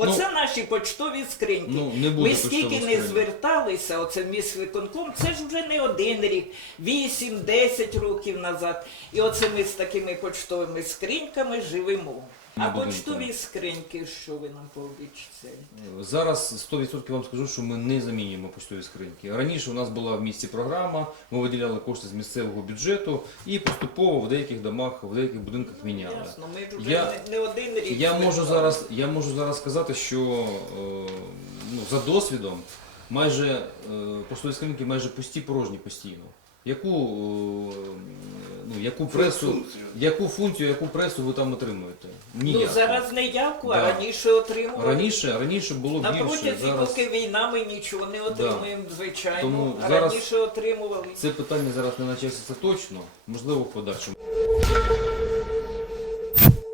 Оце наші поштові скриньки. Не буде ми скільки поштових не скриньок. зверталися, оце в міськвиконком, це ж вже не один рік, 8-10 років назад. І оце ми з такими поштовими скриньками живемо. А поштові скриньки, що ви нам пообіцяли? Зараз 100% вам скажу, що ми не замінюємо поштові скриньки. Раніше у нас була в місті програма, ми виділяли кошти з місцевого бюджету і поступово в деяких домах, в деяких будинках міняли. Ясно, ми ж вже не один рік. Я можу зараз сказати, що за досвідом майже поштові скриньки майже пусті, порожні постійно. Яку функцію, яку пресу ви там отримуєте? Ніяку. Зараз не яку, а раніше отримували. Раніше було На більше. протязі, Зараз... поки війна, ми нічого не отримуємо, звичайно. Тому А зараз раніше отримували. це питання зараз не на часі, це точно, можливо в подальшому.